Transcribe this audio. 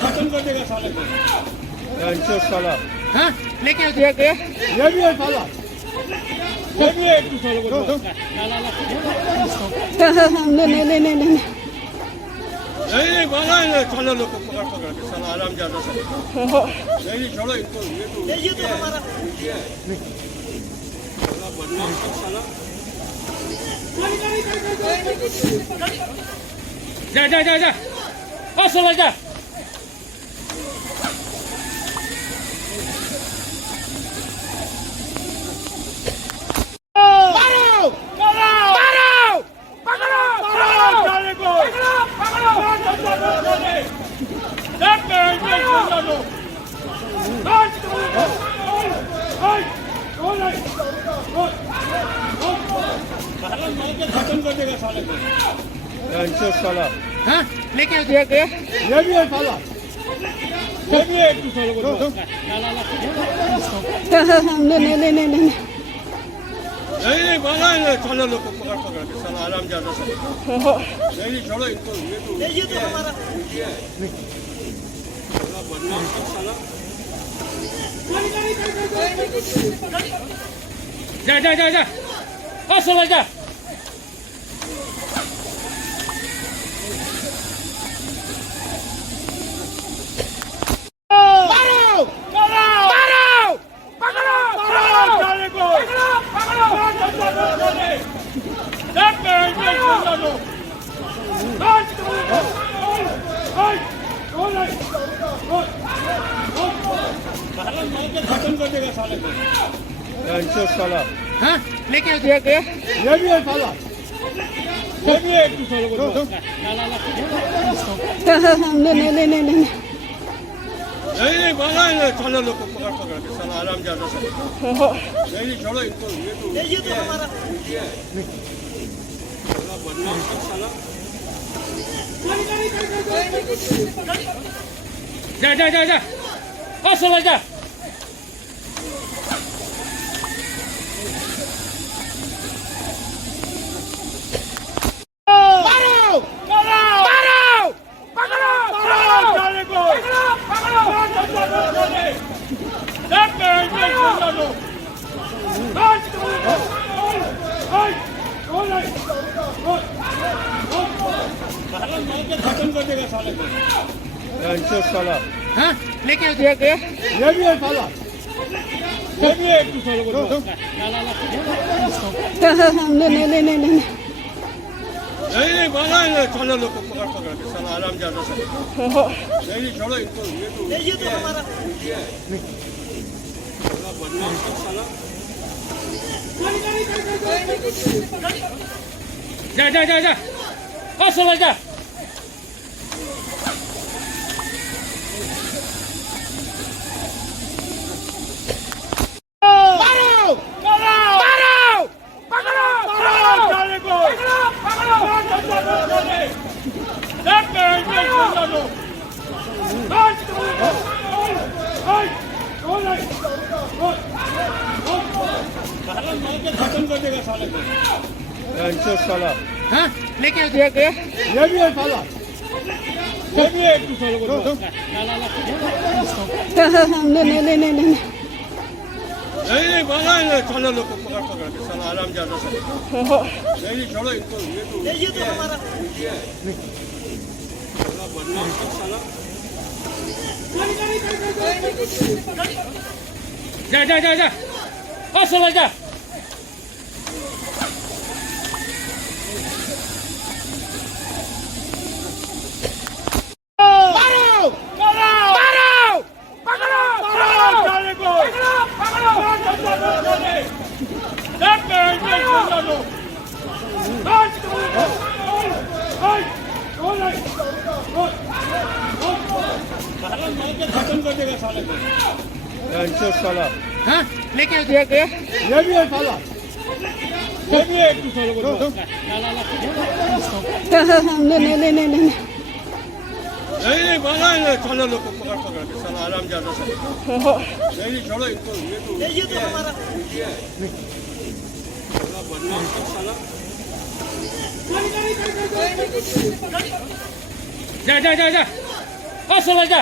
खत्म कर देगा साले को। साला हाँ लेके आओ ये भी है साला, ये भी है एक साले को। नहीं नहीं नहीं नहीं नहीं माना है साला लोग को पकड़ पकड़ के साला आराम ज्यादा साला। नहीं छोड़ो इनको, ये तो हमारा बदमाश साला। जा जा जा जा ओ साला जा खत्म कर देगा साले को। साला हाँ लेके आओ ये भी है साला, ये भी है एक साले को। नहीं नहीं नहीं नहीं नहीं माना है साला लोग को पकड़ पकड़ के साला आराम ज्यादा साला। नहीं छोड़ो इनको, ये तो हमारा बदमाश साला। जा जा जा जा ओ साला जा खत्म कर देगा साले को। साला हाँ लेके आओ ये भी है साला, ये भी है एक साले को। नहीं नहीं नहीं नहीं नहीं माना है साला लोग को पकड़ पकड़ के साला आराम ज्यादा साला। नहीं छोड़ो इनको, ये तो हमारा बदमाश साला। जा जा जा जा ओ साला जा खत्म कर देगा साले को। साला हाँ लेके आओ ये भी है साला, ये भी है एक साले को। नहीं नहीं नहीं नहीं नहीं माना है साला लोग को पकड़ पकड़ के साला आराम ज्यादा साला। नहीं छोड़ो इनको, ये तो हमारा बदमाश साला। जा जा जा जा ओ साला जा खत्म कर देगा साले को। साला हाँ लेके आओ ये भी है साला, ये भी है एक साले को। नहीं नहीं नहीं नहीं नहीं माना है साला लोग को पकड़ पकड़ के साला आराम ज्यादा साला। नहीं छोड़ो इनको, ये तो हमारा बदमाश साला। जा जा जा जा ओ साला जा खत्म कर देगा साले को। साला हाँ लेके आओ ये भी है साला, ये भी है एक साले को। नहीं नहीं नहीं नहीं नहीं माना है साला लोग को पकड़ पकड़ के साला आराम ज्यादा साला। नहीं छोड़ो इनको, ये तो हमारा साला बदमाश है साला जा जा जा जा ओ चला जा